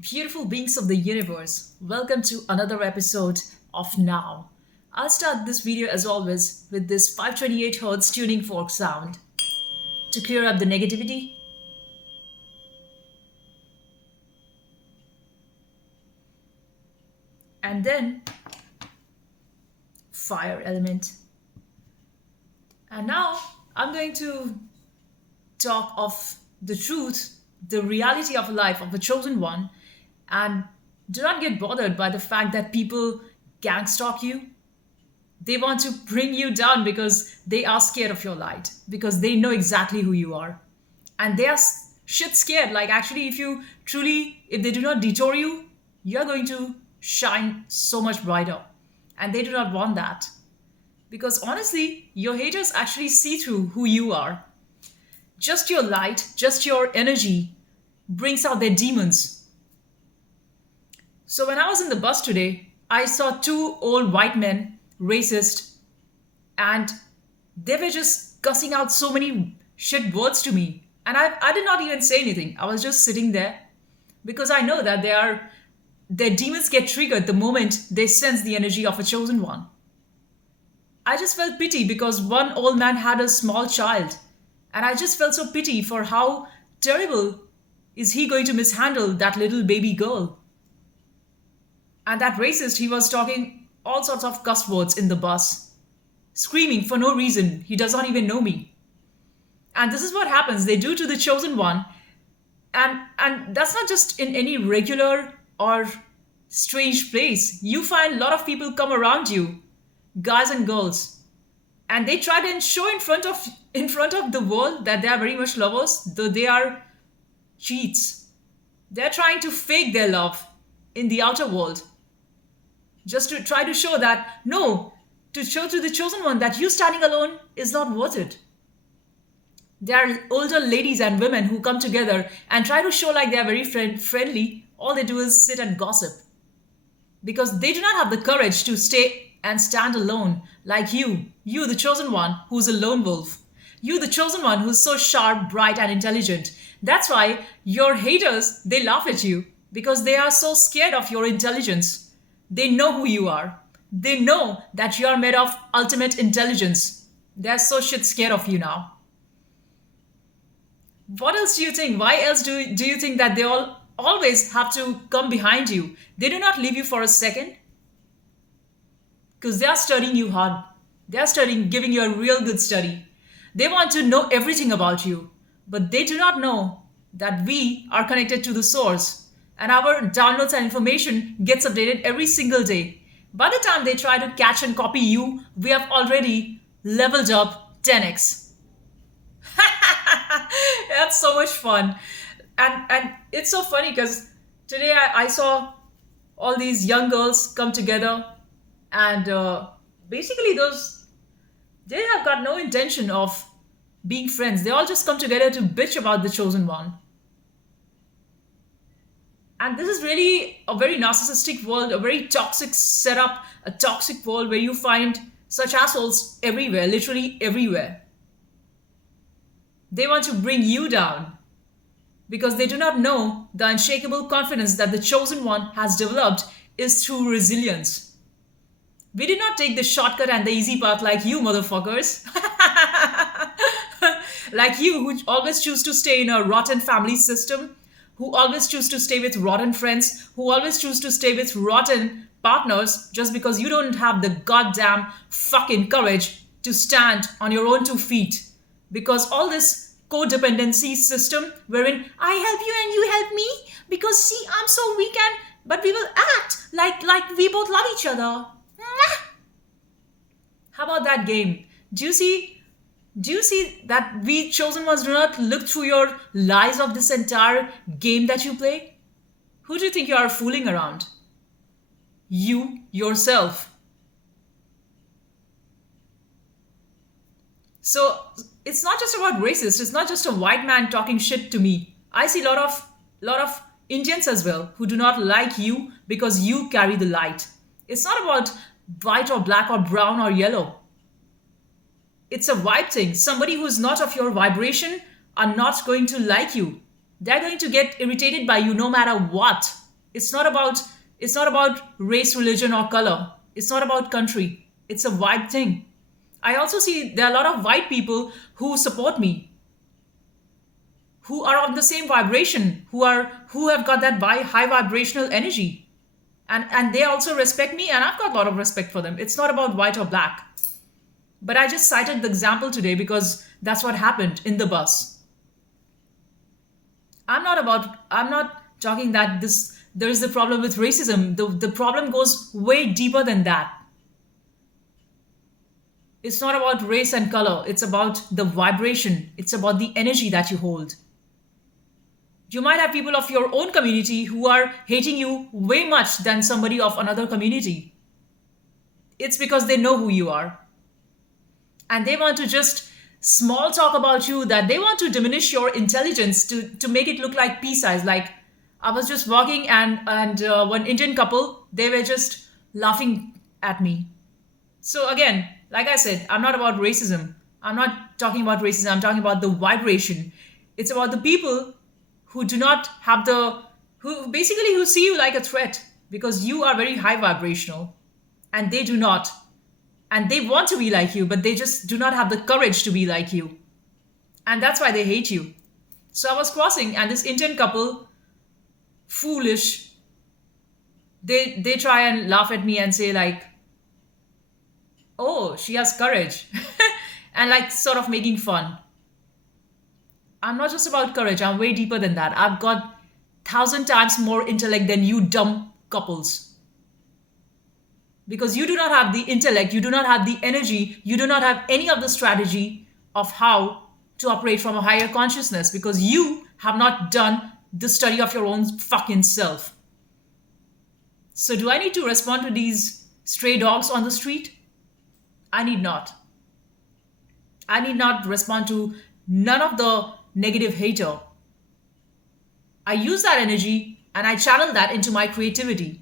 Beautiful beings of the universe, welcome to another episode of Now. I'll start this video as always with this 528 Hz tuning fork sound to clear up the negativity. And then fire element. And now I'm going to talk of the truth, the reality of life of the chosen one, and do not get bothered by the fact that people gang stalk you. They want to bring you down because they are scared of your light, because they know exactly who you are. And they are shit scared. Like, actually, if they do not detour you, you're going to shine so much brighter. And they do not want that. Because honestly, your haters actually see through who you are. Just your light, just your energy brings out their demons. So when I was in the bus today, I saw two old white men, racist, and they were just cussing out so many shit words to me. And I did not even say anything. I was just sitting there because I know that their demons get triggered the moment they sense the energy of a chosen one. I just felt pity because one old man had a small child. And I just felt so pity for how terrible is he going to mishandle that little baby girl. And that racist, he was talking all sorts of cuss words in the bus, screaming for no reason. He does not even know me. And this is what happens. They do to the chosen one. And that's not just in any regular or strange place. You find a lot of people come around you, guys and girls, and they try to show in front of the world that they are very much lovers, though they are cheats. They're trying to fake their love in the outer world, just to try to show that no, to show to the chosen one that you standing alone is not worth it. There are older ladies and women who come together and try to show like they are very friendly. All they do is sit and gossip because they do not have the courage to stay and stand alone like you, the chosen one who's a lone wolf. You, the chosen one who's so sharp, bright, and intelligent. That's why your haters, they laugh at you because they are so scared of your intelligence. They know who you are. They know that you are made of ultimate intelligence. They're so shit scared of you now. What else do you think? Why else do you think that they all always have to come behind you? They do not leave you for a second because they are studying you hard. They are studying, giving you a real good study. They want to know everything about you, but they do not know that we are connected to the source and our downloads and information gets updated every single day. By the time they try to catch and copy you, we have already leveled up 10x. That's so much fun. And it's so funny because today I saw all these young girls come together and basically they have got no intention of being friends. They all just come together to bitch about the chosen one. And this is really a very narcissistic world, a very toxic setup, a toxic world where you find such assholes everywhere, literally everywhere. They want to bring you down because they do not know the unshakable confidence that the chosen one has developed is through resilience. We did not take the shortcut and the easy path like you, motherfuckers. Like you, who always choose to stay in a rotten family system, who always choose to stay with rotten friends, who always choose to stay with rotten partners just because you don't have the goddamn fucking courage to stand on your own 2 feet. Because all this codependency system wherein I help you and you help me because see, I'm so weak and but we will act like we both love each other. How about that game? Do you see that we chosen ones do not look through your lies of this entire game that you play? Who do you think you are fooling around? You yourself. So it's not just about racist. It's not just a white man talking shit to me. I see a lot of Indians as well who do not like you because you carry the light. It's not about white or black or brown or yellow. It's a vibe thing. Somebody who's not of your vibration are not going to like you. They're going to get irritated by you no matter what. It's not about it's not about race, religion, or color. It's not about country. It's a vibe thing. I also see there are a lot of white people who support me, who are on the same vibration, who have got that high vibrational energy. And they also respect me, and I've got a lot of respect for them. It's not about white or black. But I just cited the example today because that's what happened in the bus. I'm not talking that this there is the problem with racism. The problem goes way deeper than that. It's not about race and color. It's about the vibration. It's about the energy that you hold. You might have people of your own community who are hating you way much than somebody of another community. It's because they know who you are. And they want to just small talk about you, that they want to diminish your intelligence to make it look like pea size. Like I was just walking, and one Indian couple, they were just laughing at me. So again, like I said, I'm not about racism. I'm not talking about racism. I'm talking about the vibration. It's about the people who do not have the who basically who see you like a threat because you are very high vibrational, and they do not. And they want to be like you, but they just do not have the courage to be like you. And that's why they hate you. So I was crossing, and this Indian couple, foolish, they try and laugh at me and say like, oh, she has courage. And like sort of making fun. I'm not just about courage, I'm way deeper than that. I've got thousand times more intellect than you dumb couples. Because you do not have the intellect, you do not have the energy, you do not have any of the strategy of how to operate from a higher consciousness, because you have not done the study of your own fucking self. So do I need to respond to these stray dogs on the street? I need not. I need not respond to none of the negative hater. I use that energy and I channel that into my creativity.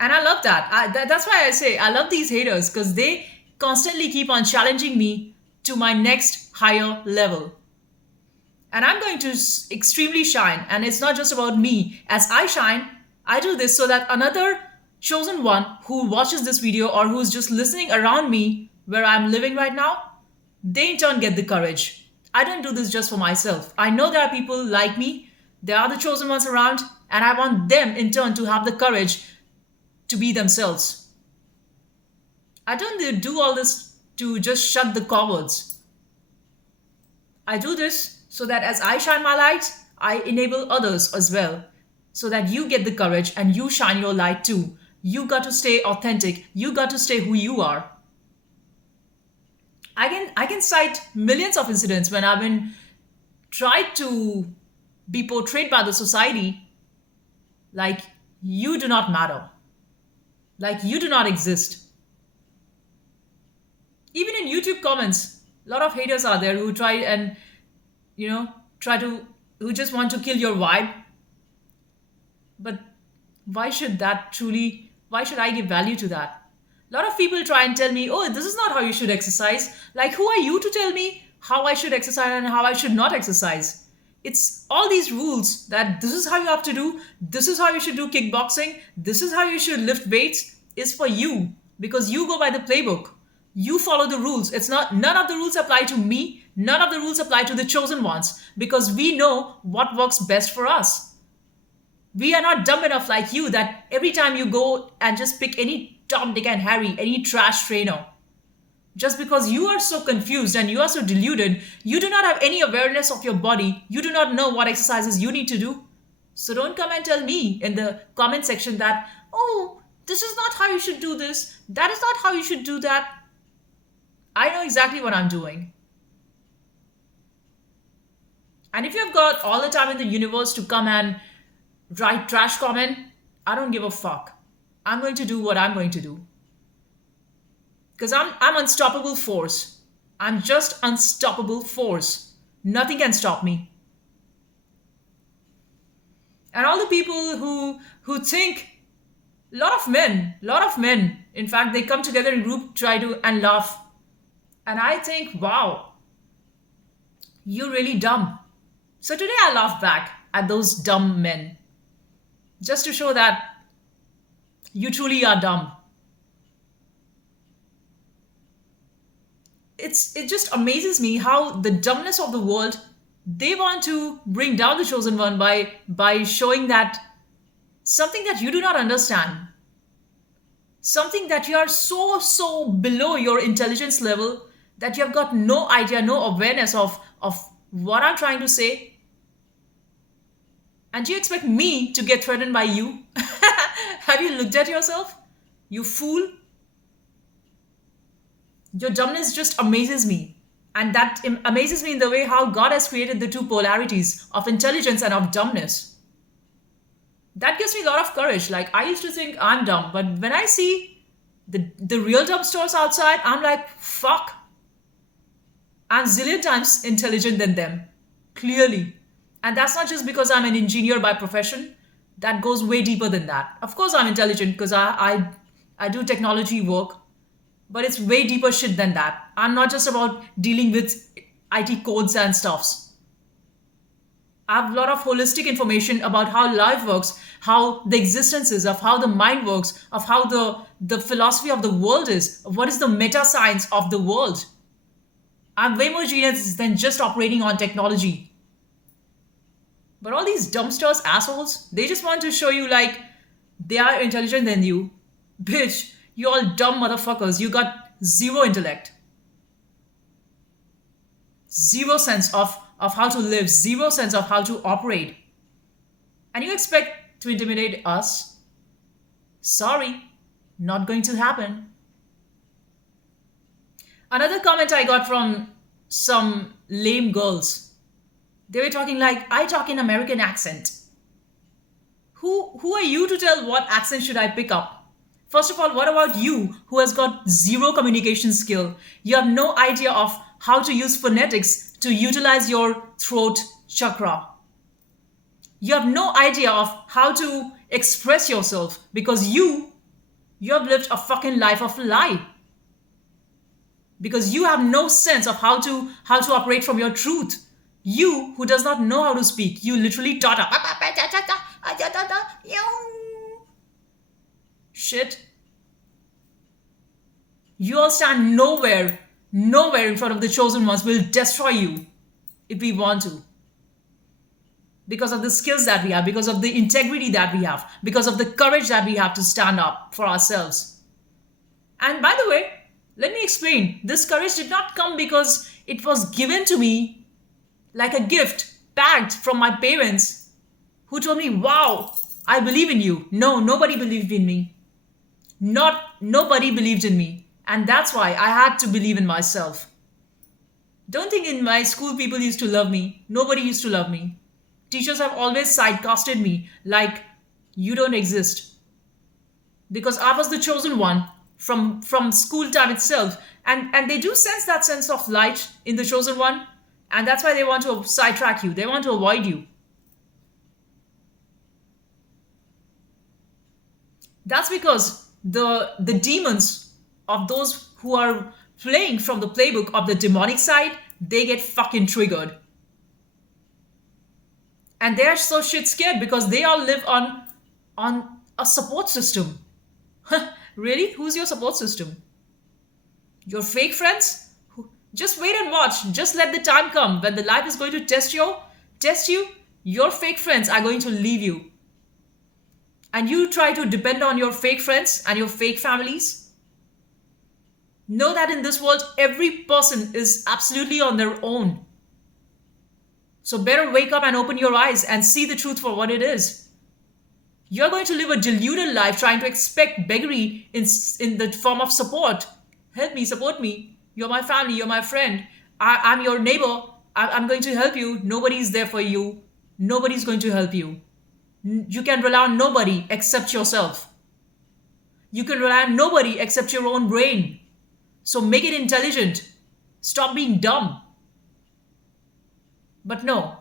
And I love that. That's why I say I love these haters, because they constantly keep on challenging me to my next higher level. And I'm going to extremely shine. And it's not just about me. As I shine, I do this so that another chosen one who watches this video or who's just listening around me where I'm living right now, they in turn get the courage. I don't do this just for myself. I know there are people like me. There are the chosen ones around. And I want them in turn to have the courage to be themselves. I don't do all this to just shut the cowards. I do this so that as I shine my light, I enable others as well. So that you get the courage and you shine your light too. You got to stay authentic. You got to stay who you are. I can cite millions of incidents when I've been tried to be portrayed by the society like you do not matter. Like you do not exist. Even in YouTube comments, a lot of haters are there who try and, who just want to kill your vibe. But why should I give value to that? A lot of people try and tell me, oh, this is not how you should exercise. Like, who are you to tell me how I should exercise and how I should not exercise? It's all these rules that this is how you have to do, this is how you should do kickboxing, this is how you should lift weights, is for you, because you go by the playbook. You follow the rules. It's not, none of the rules apply to me, none of the rules apply to the chosen ones, because we know what works best for us. We are not dumb enough like you that every time you go and just pick any Tom, Dick and Harry, any trash trainer, just because you are so confused and you are so deluded, you do not have any awareness of your body, you do not know what exercises you need to do. So don't come and tell me in the comment section that, oh, this is not how you should do this, that is not how you should do that. I know exactly what I'm doing. And if you've got all the time in the universe to come and write trash comment, I don't give a fuck. I'm going to do what I'm going to do. Because I'm unstoppable force. I'm just unstoppable force. Nothing can stop me. And all the people who think, a lot of men, in fact, they come together in group, try to and laugh. And I think, wow, you're really dumb. So today I laugh back at those dumb men. just to show that you truly are dumb. It just amazes me how the dumbness of the world, they want to bring down the chosen one by showing that something that you do not understand, something that you are so below your intelligence level, that you have got no idea, no awareness of what I'm trying to say. And do you expect me to get threatened by you? Have you looked at yourself, you fool? Your dumbness just amazes me. And that amazes me in the way how God has created the two polarities of intelligence and of dumbness. That gives me a lot of courage. Like, I used to think I'm dumb, but when I see the real dumpsters outside, I'm like, fuck, I'm zillion times intelligent than them. Clearly. And that's not just because I'm an engineer by profession. That goes way deeper than that. Of course I'm intelligent because I do technology work, but it's way deeper shit than that. I'm not just about dealing with IT codes and stuffs. I have a lot of holistic information about how life works, how the existence is, of how the mind works, of how the philosophy of the world is, of what is the meta science of the world. I'm way more genius than just operating on technology. But all these dumpsters assholes, they just want to show you like they are intelligent than you. Bitch, you all dumb motherfuckers. You got zero intellect, zero sense of how to live, zero sense of how to operate. And you expect to intimidate us? Sorry, not going to happen. Another comment I got from some lame girls. They were talking like, I talk in American accent. Who are you to tell what accent should I pick up? First of all, what about you who has got zero communication skill? You have no idea of how to use phonetics to utilize your throat chakra. You have no idea of how to express yourself because you have lived a fucking life of lie. Because you have no sense of how to operate from your truth. You who does not know how to speak, you literally tata shit. You all stand nowhere in front of the chosen ones. Will destroy you if we want to. Because of the skills that we have, because of the integrity that we have, because of the courage that we have to stand up for ourselves. And by the way, let me explain. This courage did not come because it was given to me like a gift, packed from my parents who told me, wow, I believe in you. No, nobody believed in me. Nobody believed in me. And that's why I had to believe in myself. Don't think in my school people used to love me. Nobody used to love me. Teachers have always sidecasted me like, you don't exist. Because I was the chosen one from school time itself. And they do sense that sense of light in the chosen one. And that's why they want to sidetrack you. They want to avoid you. That's because the demons of those who are playing from the playbook of the demonic side, they get fucking triggered. And they are so shit scared because they all live on a support system. Really? Who's your support system? Your fake friends? Just wait and watch. Just let the time come when the life is going to test you. Your fake friends are going to leave you. And you try to depend on your fake friends and your fake families. Know that in this world, every person is absolutely on their own. So better wake up and open your eyes and see the truth for what it is. You're going to live a deluded life trying to expect beggary in the form of support. Help me, support me. You're my family, you're my friend. I'm your neighbor. I'm going to help you. Nobody's there for you. Nobody's going to help you. You can rely on nobody except yourself. You can rely on nobody except your own brain. So make it intelligent. Stop being dumb. But no,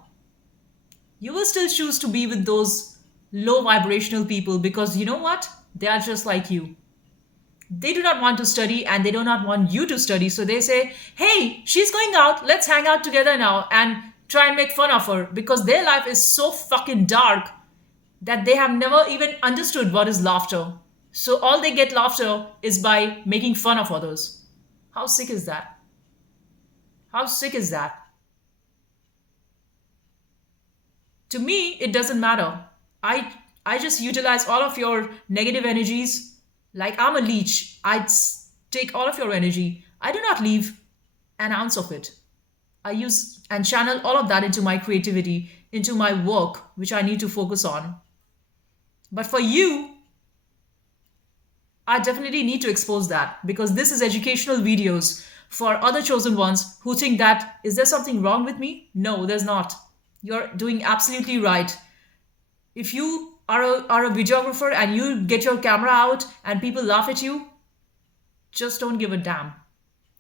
you will still choose to be with those low vibrational people because you know what? They are just like you. They do not want to study and they do not want you to study. So they say, hey, she's going out. Let's hang out together now and try and make fun of her because their life is so fucking dark. that they have never even understood what is laughter. So all they get laughter is by making fun of others. How sick is that? How sick is that? To me, it doesn't matter. I just utilize all of your negative energies like I'm a leech. Take all of your energy. I do not leave an ounce of it. I use and channel all of that into my creativity, into my work, which I need to focus on. But for you, I definitely need to expose that because this is educational videos for other chosen ones who think that is there something wrong with me? No, there's not. You're doing absolutely right. If you are a videographer and you get your camera out and people laugh at you, just don't give a damn.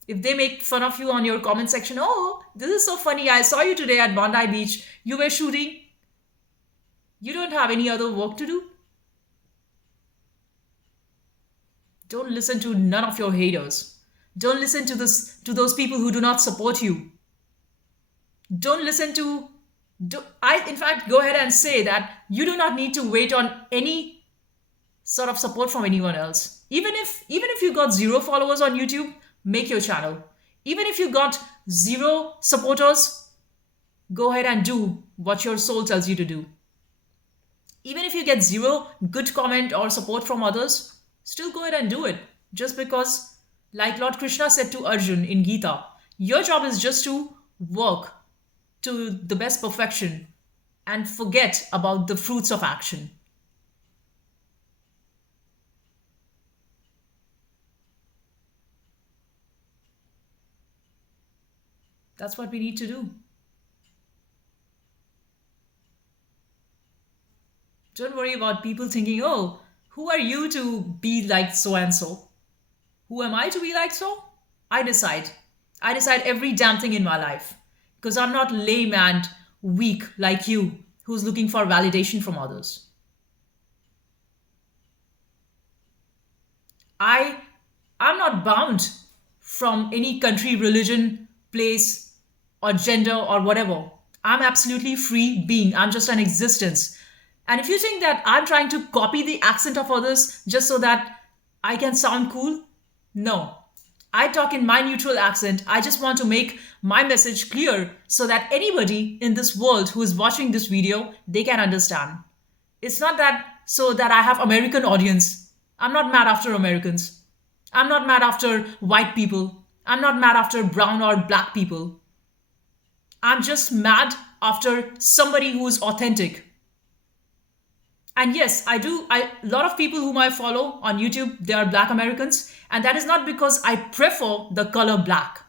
If they make fun of you on your comment section, oh, this is so funny. I saw you today at Bondi Beach. You were shooting. You don't have any other work to do. Don't listen to none of your haters. Don't listen to those people who do not support you. Don't listen to I in fact go ahead and say that you do not need to wait on any sort of support from anyone else. Even if you got zero followers on YouTube, make your channel. Even if you got zero supporters, go ahead and do what your soul tells you to do. Even if you get zero good comment or support from others, still go ahead and do it. Just because, like Lord Krishna said to Arjun in Gita, your job is just to work to the best perfection and forget about the fruits of action. That's what we need to do. Don't worry about people thinking, oh, who are you to be like so and so? Who am I to be like so? I decide. I decide every damn thing in my life. Because I'm not lame and weak like you, who's looking for validation from others. I I'm not bound from any country, religion, place, or gender or whatever. I'm absolutely free being. I'm just an existence. And if you think that I'm trying to copy the accent of others just so that I can sound cool, no. I talk in my neutral accent. I just want to make my message clear so that anybody in this world who is watching this video, they can understand. It's not that so that I have American audience. I'm not mad after Americans. I'm not mad after white people. I'm not mad after brown or black people. I'm just mad after somebody who is authentic. And yes, I do. A lot of people whom I follow on YouTube, they are black Americans, and that is not because I prefer the color black.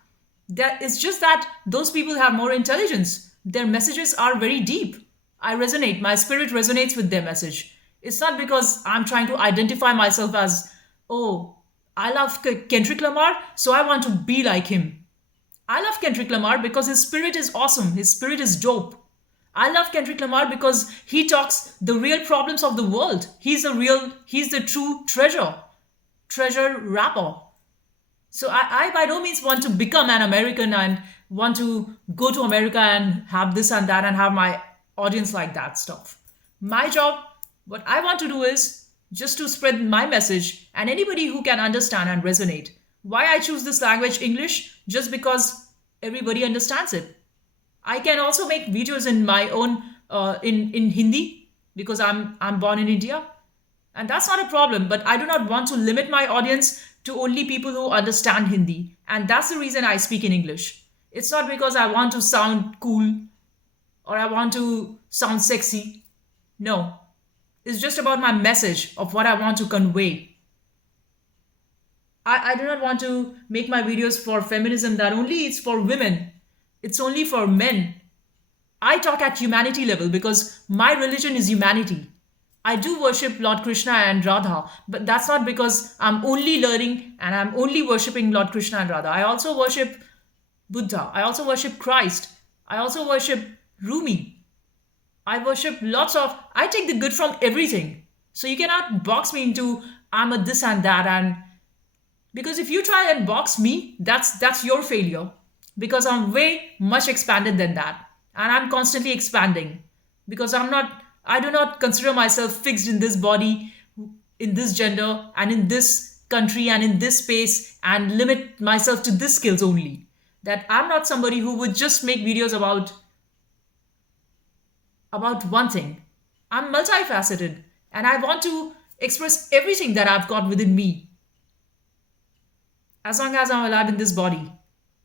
That it's just that those people have more intelligence. Their messages are very deep. I resonate. My spirit resonates with their message. It's not because I'm trying to identify myself as, oh, I love Kendrick Lamar, so I want to be like him. I love Kendrick Lamar because his spirit is awesome. His spirit is dope. I love Kendrick Lamar because he talks the real problems of the world. He's the true treasure rapper. So I by no means want to become an American and want to go to America and have this and that and have my audience like that stuff. My job, what I want to do is just to spread my message and anybody who can understand and resonate. Why I choose this language, English? Just because everybody understands it. I can also make videos in my own in Hindi because I'm born in India, and that's not a problem. But I do not want to limit my audience to only people who understand Hindi, and that's the reason I speak in English. It's not because I want to sound cool or I want to sound sexy. No, it's just about my message of what I want to convey. I do not want to make my videos for feminism that only it's for women. It's only for men. I talk at humanity level because my religion is humanity. I do worship Lord Krishna and Radha, but that's not because I'm only learning and I'm only worshipping Lord Krishna and Radha. I also worship Buddha. I also worship Christ. I also worship Rumi. I worship I take the good from everything. So you cannot box me into I'm a this and that, and because if you try and box me, that's your failure because I'm way much expanded than that. And I'm constantly expanding because I'm not I do not consider myself fixed in this body, in this gender, and in this country, and in this space, and limit myself to this skills only. That I'm not somebody who would just make videos about one thing. I'm multifaceted, and I want to express everything that I've got within me as long as I'm alive in this body.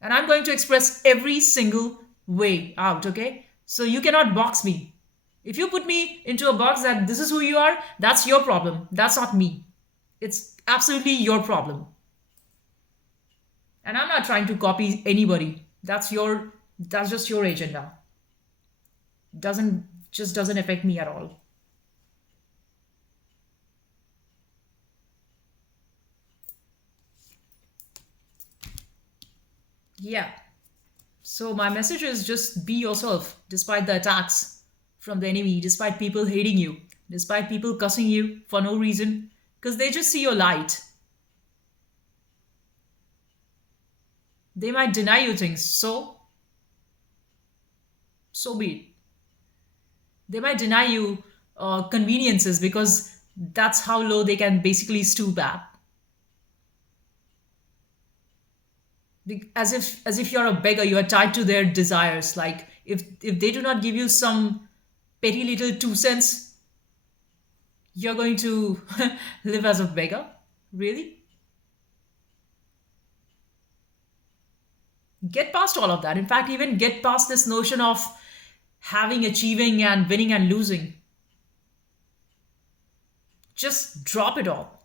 And I'm going to express every single way out, okay? So you cannot box me. If you put me into a box that this is who you are, that's your problem. That's not me. It's absolutely your problem. And I'm not trying to copy anybody. That's just your agenda. Doesn't just doesn't affect me at all. Yeah. So my message is just be yourself despite the attacks from the enemy, despite people hating you, despite people cussing you for no reason, because they just see your light. They might deny you things, so be it. They might deny you conveniences because that's how low they can basically stoop at. As if you're a beggar, you are tied to their desires. Like if they do not give you some petty little 2 cents, you're going to live as a beggar. Really? Get past all of that. In fact, even get past this notion of having, achieving, and winning and losing. Just drop it all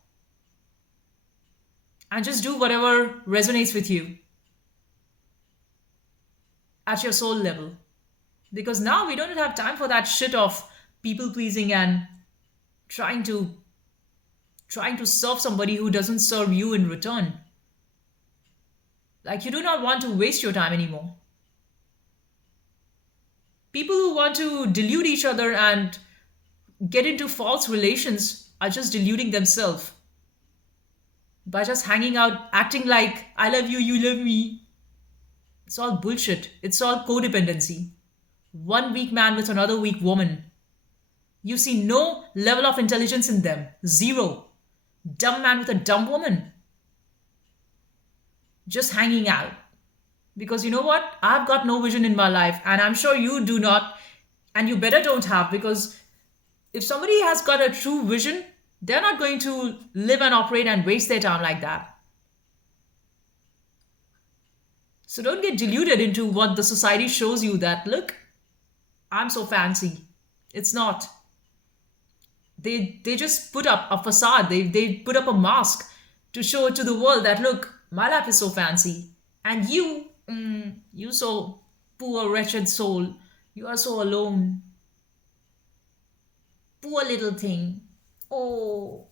and just do whatever resonates with you at your soul level. Because now we don't have time for that shit of people pleasing and trying to trying to serve somebody who doesn't serve you in return. Like, you do not want to waste your time anymore. People who want to delude each other and get into false relations are just deluding themselves by just hanging out, acting like I love you, you love me. It's all bullshit. It's all codependency. One weak man with another weak woman. You see no level of intelligence in them. Zero. Dumb man with a dumb woman. Just hanging out. Because you know what? I've got no vision in my life, and I'm sure you do not, and you better don't have, because if somebody has got a true vision, they're not going to live and operate and waste their time like that. So don't get deluded into what the society shows you that, look, I'm so fancy. It's not. They just put up a facade. They put up a mask to show to the world that, look, my life is so fancy. And you so poor, wretched soul. You are so alone. Poor little thing. Oh,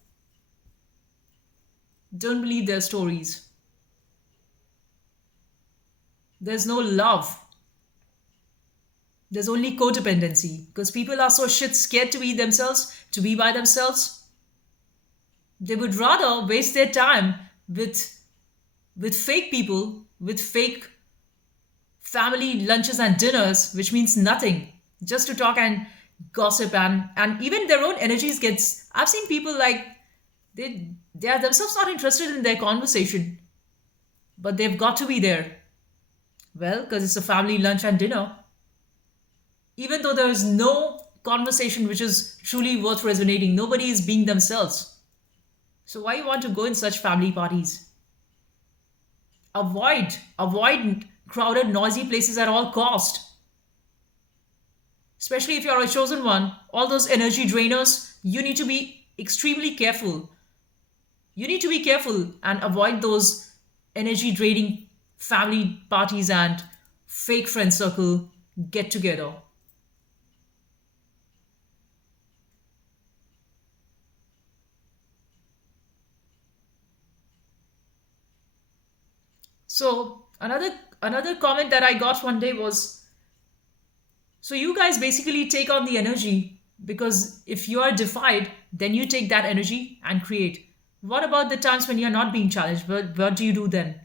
don't believe their stories. There's no love. There's only codependency because people are so shit scared to be themselves, to be by themselves. They would rather waste their time with fake people, with fake family lunches and dinners, which means nothing, just to talk and gossip, and even their own energies gets. I've seen people like they are themselves not interested in their conversation, but they've got to be there. Well, because it's a family lunch and dinner. Even though there is no conversation which is truly worth resonating, nobody is being themselves. So why you want to go in such family parties? Avoid crowded, noisy places at all cost. Especially if you're a chosen one, all those energy drainers, you need to be extremely careful. You need to be careful and avoid those energy draining family parties and fake friend circle get together. So another comment that I got one day was, so you guys basically take on the energy because if you are defied, then you take that energy and create. What about the times when you're not being challenged? What do you do then?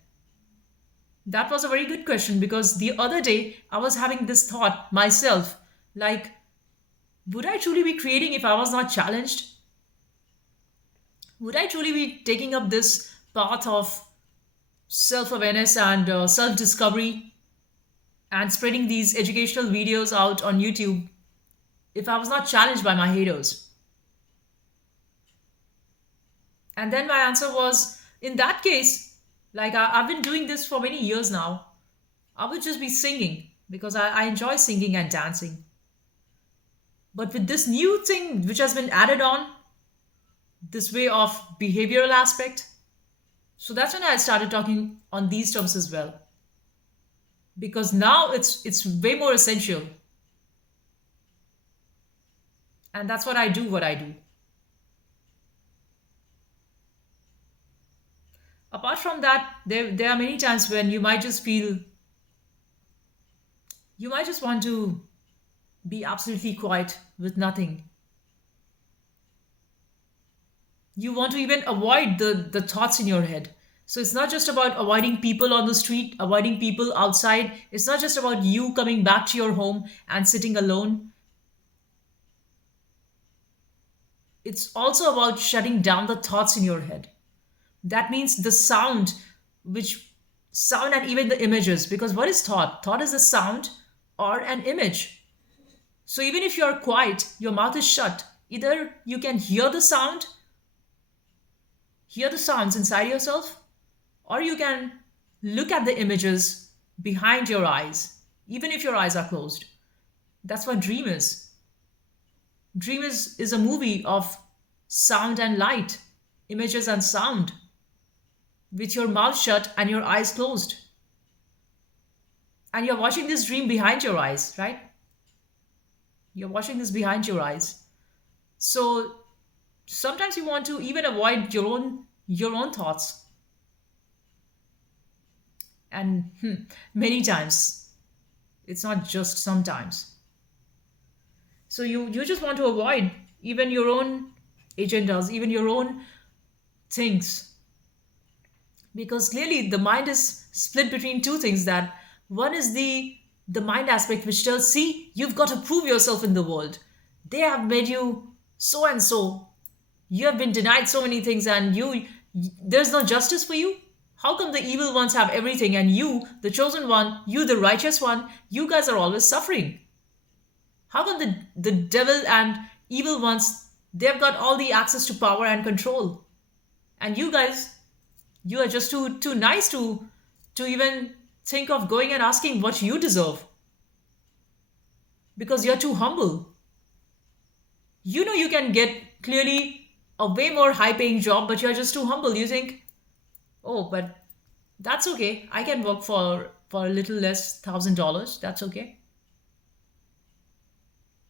That was a very good question because the other day I was having this thought myself, like, Would I truly be creating if I was not challenged? Would I truly be taking up this path of self awareness and self discovery and spreading these educational videos out on YouTube if I was not challenged by my haters? And then my answer was, in that case, like I've been doing this for many years now, I would just be singing because I enjoy singing and dancing. But with this new thing which has been added on, this way of behavioral aspect, so that's when I started talking on these terms as well. Because now it's way more essential. And that's what I do, what I do. Apart from that, there are many times when you might just feel, you might just want to be absolutely quiet with nothing. You want to even avoid the thoughts in your head. So it's not just about avoiding people on the street, avoiding people outside. It's not just about you coming back to your home and sitting alone. It's also about shutting down the thoughts in your head. That means the sound, which sound and even the images. Because what is thought? Thought is a sound or an image. So even if you're quiet, your mouth is shut. Either you can hear the sound, hear the sounds inside yourself, or you can look at the images behind your eyes, even if your eyes are closed. That's what dream is. Dream is a movie of sound and light, images and sound, with your mouth shut and your eyes closed. And you're watching this dream behind your eyes, right? You're watching this behind your eyes. So sometimes you want to even avoid your own thoughts. And many times, it's not just sometimes. So you just want to avoid even your own agendas, even your own things, because clearly the mind is split between two things. That one is the mind aspect which tells, see, you've got to prove yourself in the world. They have made you so and so. You have been denied so many things, and there's no justice for you. How come the evil ones have everything, and you, the chosen one, you, the righteous one, you guys are always suffering? How come the devil and evil ones, they've got all the access to power and control, and you guys, you are just too nice to even think of going and asking what you deserve, because you're too humble. You know you can get clearly a way more high paying job, but you're just too humble. You think, oh, but that's okay. I can work for a little less $1,000. That's okay.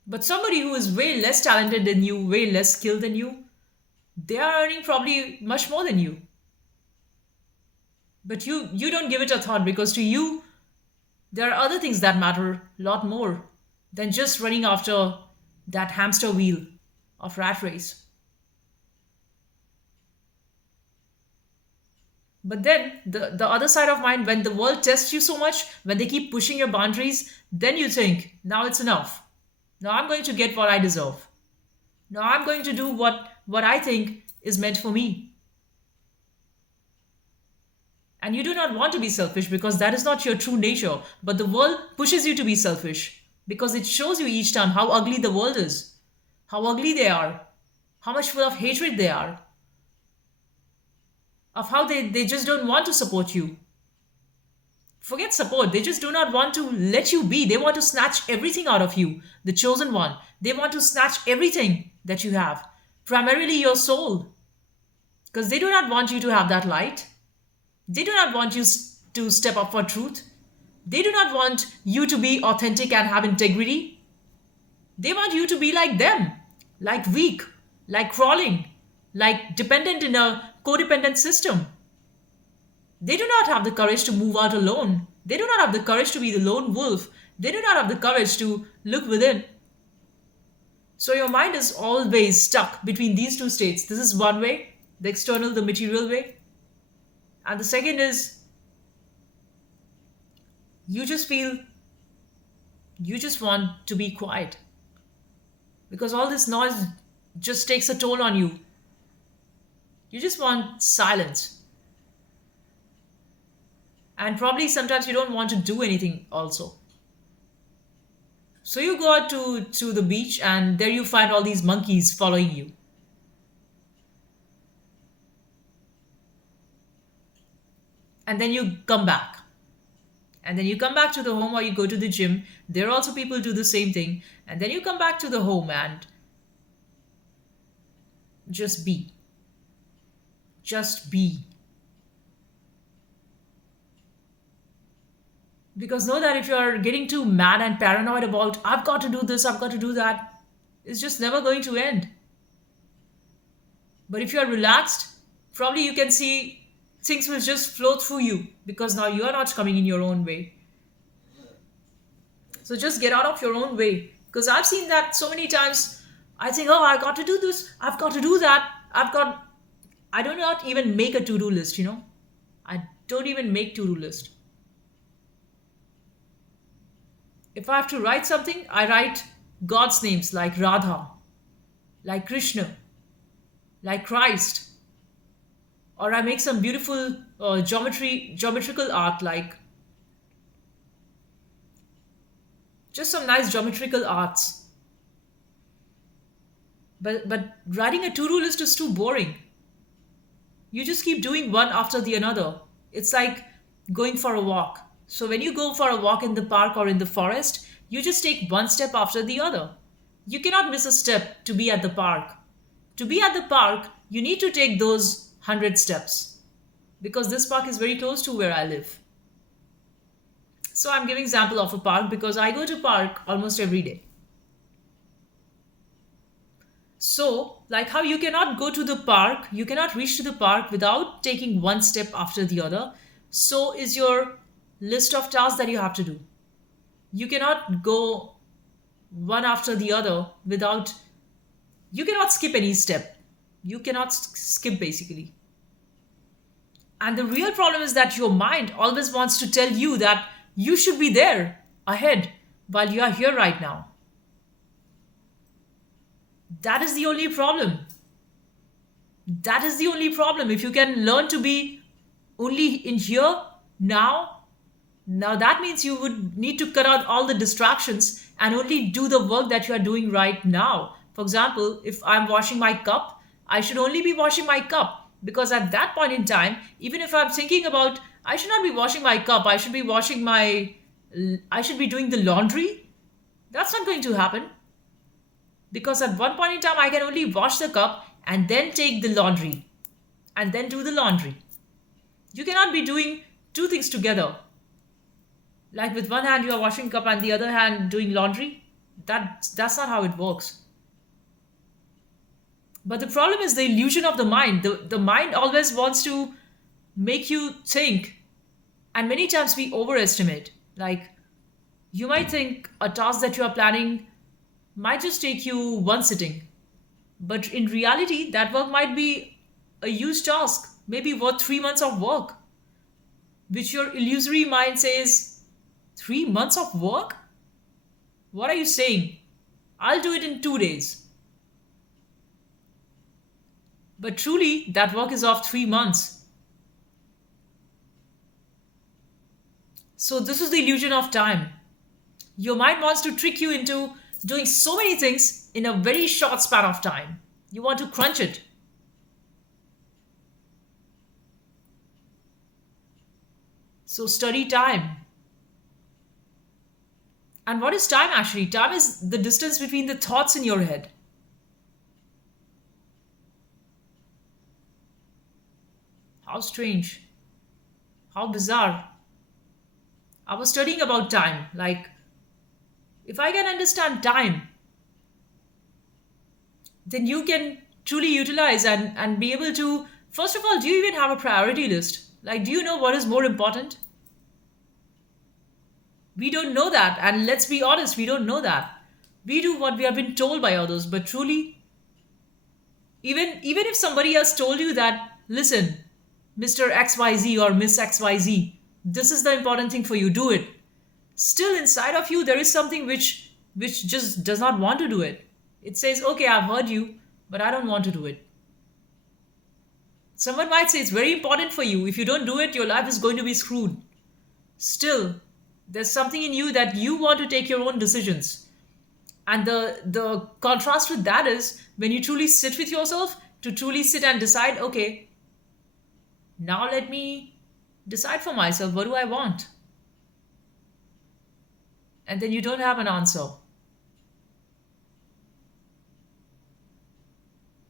But somebody who is way less talented than you, way less skilled than you, they are earning probably much more than you. But you don't give it a thought, because to you there are other things that matter a lot more than just running after that hamster wheel of rat race. But then the other side of mind, when the world tests you so much, when they keep pushing your boundaries, then you think, now it's enough. Now I'm going to get what I deserve. Now I'm going to do what I think is meant for me. And you do not want to be selfish, because that is not your true nature. But the world pushes you to be selfish because it shows you each time how ugly the world is, how ugly they are, how much full of hatred they are, of how they just don't want to support you. Forget support, they just do not want to let you be. They want to snatch everything out of you, the chosen one. They want to snatch everything that you have, primarily your soul, because they do not want you to have that light. They do not want you to step up for truth. They do not want you to be authentic and have integrity. They want you to be like them, like weak, like crawling, like dependent in a codependent system. They do not have the courage to move out alone. They do not have the courage to be the lone wolf. They do not have the courage to look within. So your mind is always stuck between these two states. This is one way, the external, the material way. And the second is, you just feel, you just want to be quiet, because all this noise just takes a toll on you. You just want silence. And probably sometimes you don't want to do anything also. So you go out to the beach and there you find all these monkeys following you. And then you come back. And then you come back to the home or you go to the gym. There also people do the same thing. And then you come back to the home and just be. Just be. Because know that if you're getting too mad and paranoid about, I've got to do this, I've got to do that, it's just never going to end. But if you're relaxed, probably you can see things will just flow through you because now you're not coming in your own way. So just get out of your own way. Because I've seen that so many times. I think, oh, I got to do this, I've got to do that, I do not even make a to do list. I don't even make to do list. If I have to write something, I write God's names like Radha, like Krishna, like Christ, or I make some beautiful geometrical art, like just some nice geometrical arts. But writing a to-do list is too boring. You just keep doing one after the another. It's like going for a walk. So when you go for a walk in the park or in the forest, you just take one step after the other. You cannot miss a step to be at the park. To be at the park, you need to take those 100 steps because this park is very close to where I live. So I'm giving example of a park because I go to park almost every day. So, like how you cannot go to the park, you cannot reach to the park without taking one step after the other, so is your list of tasks that you have to do. You cannot go one after the other without, you cannot skip any step. You cannot skip basically. And the real problem is that your mind always wants to tell you that you should be there ahead while you are here right now. That is the only problem. That is the only problem. If you can learn to be only in here, now that means you would need to cut out all the distractions and only do the work that you are doing right now. For example, if I'm washing my cup, I should only be washing my cup because at that point in time, even if I'm thinking about, I should not be washing my cup, I should be doing the laundry, that's not going to happen. Because at one point in time, I can only wash the cup and then take the laundry and then do the laundry. You cannot be doing two things together. Like with one hand, you are washing cup and the other hand doing laundry. That's not how it works. But the problem is the illusion of the mind. The mind always wants to make you think. And many times we overestimate. Like you might think a task that you are planning might just take you one sitting. But in reality, that work might be a huge task, maybe worth 3 months of work, which your illusory mind says, 3 months of work? What are you saying? I'll do it in 2 days. But truly, that work is of 3 months. So, this is the illusion of time. Your mind wants to trick you into doing so many things in a very short span of time. You want to crunch it. So study time. And what is time actually? Time is the distance between the thoughts in your head. How strange. How bizarre. I was studying about time. Like, if I can understand time, then you can truly utilize and be able to. First of all, do you even have a priority list? Like, do you know what is more important? We don't know that. And let's be honest, we don't know that. We do what we have been told by others. But truly, even if somebody else told you that, listen, Mr. XYZ or Miss XYZ, this is the important thing for you, do it. Still inside of you, there is something which just does not want to do it. It says, okay, I've heard you, but I don't want to do it. Someone might say it's very important for you. If you don't do it, your life is going to be screwed. Still, there's something in you that you want to take your own decisions. And the contrast with that is when you truly sit with yourself, to truly sit and decide, okay, now let me decide for myself, what do I want? And then you don't have an answer.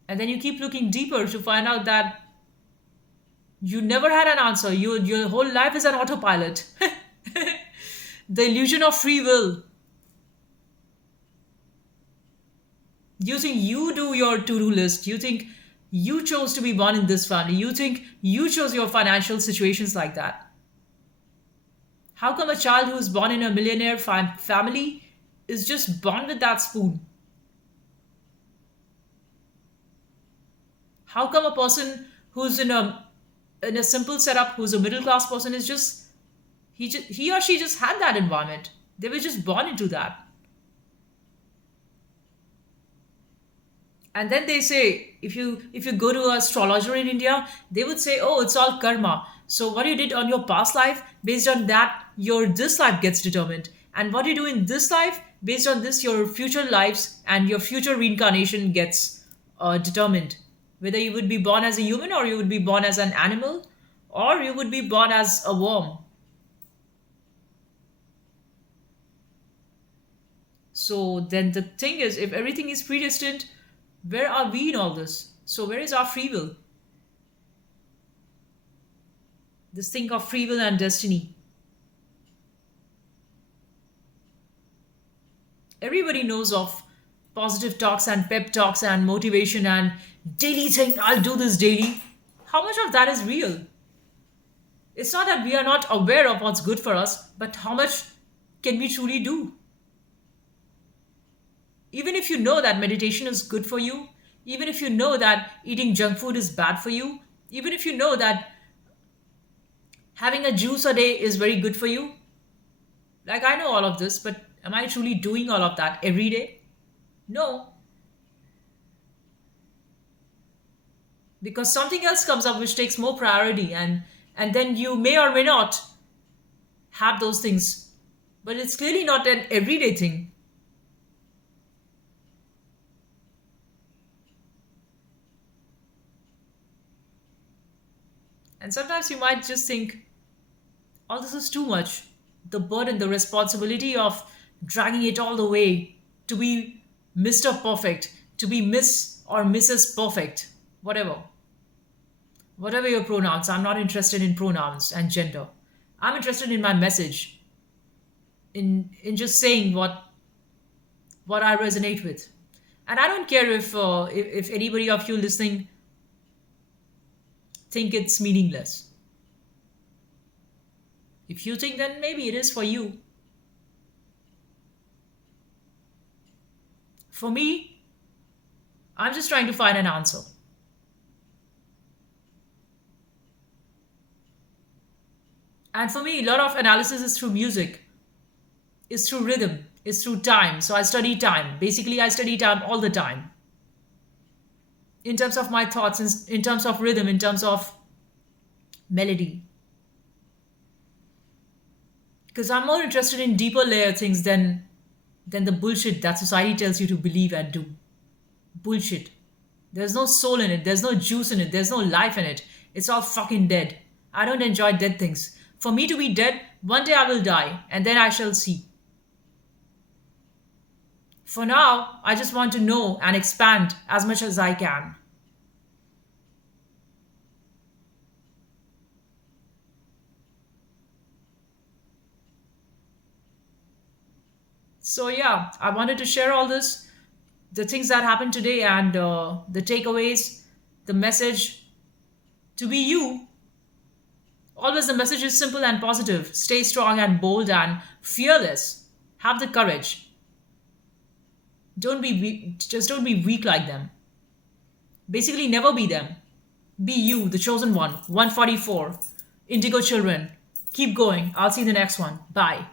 And then you keep looking deeper to find out that you never had an answer. Your whole life is an autopilot. The illusion of free will. You think you do your to-do list. You think you chose to be born in this family. You think you chose your financial situations like that. How come a child who is born in a millionaire family is just born with that spoon? How come a person who's in a simple setup, who's a middle class person, is just he or she just had that environment? They were just born into that. And then they say, if you go to an astrologer in India, they would say, oh, it's all karma. So what you did on your past life, based on that, your this life gets determined. And what you do in this life, based on this, your future lives and your future reincarnation gets determined. Whether you would be born as a human, or you would be born as an animal, or you would be born as a worm. So then the thing is, if everything is predestined, where are we in all this? So where is our free will? This thing of free will and destiny. Everybody knows of positive talks and pep talks and motivation and daily thing, I'll do this daily. How much of that is real? It's not that we are not aware of what's good for us, but how much can we truly do? Even if you know that meditation is good for you, even if you know that eating junk food is bad for you, even if you know that having a juice a day is very good for you, like I know all of this, but am I truly doing all of that every day? No. Because something else comes up which takes more priority, and then you may or may not have those things. But it's clearly not an everyday thing. And sometimes you might just think, all this is too much. The burden, the responsibility of dragging it all the way to be Mr. Perfect, to be Miss or Mrs. Perfect, whatever. Whatever your pronouns, I'm not interested in pronouns and gender. I'm interested in my message, in just saying what I resonate with. And I don't care if anybody of you listening think it's meaningless. If you think, then maybe it is for you. For me, I'm just trying to find an answer. And for me, a lot of analysis is through music, is through rhythm, is through time. So I study time. Basically, I study time all the time. In terms of my thoughts, in terms of rhythm, in terms of melody. Because I'm more interested in deeper layer things than the bullshit that society tells you to believe and do. Bullshit. There's no soul in it. There's no juice in it. There's no life in it. It's all fucking dead. I don't enjoy dead things. For me to be dead, one day I will die, and then I shall see. For now, I just want to know and expand as much as I can. So, yeah, I wanted to share all this, the things that happened today, and the takeaways, the message to be you. Always the message is simple and positive. Stay strong and bold and fearless. Have the courage. Don't be weak, just don't be weak like them. Basically, never be them. Be you, the chosen one. 144. Indigo children. Keep going. I'll see you in the next one. Bye.